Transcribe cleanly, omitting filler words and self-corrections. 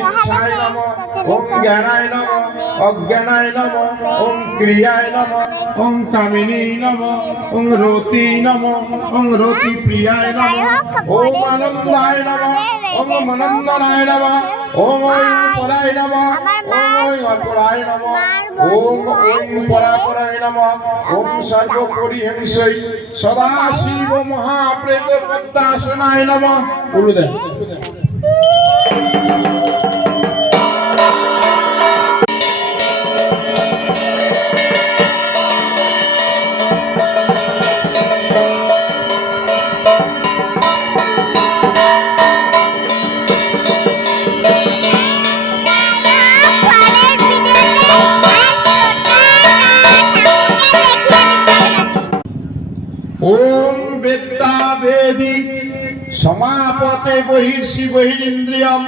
ইচ্ছায় নমঃ ওম জ্ঞানায় নমঃ অজ্ঞানায় নমঃ ওম ক্রিয়ায় নমঃ ওম কামিনী নমঃ ওম রতি নমঃ ওম রতি প্রিয়ায় নমঃ ওম আনন্দায় নমঃ ওম মনন্দনায় নমঃ ওম পরায় নমঃ ওম অপরায় নমঃ ওম পরাপরায় নমঃ ওম সর্বপরিহংসৈ সদাশিব মহাপ্রেত পদ্মাসনায় নমঃ। বলে দেন ओम वेत्ता वेदी समापते बहिर्षि बहिरिंद्रियम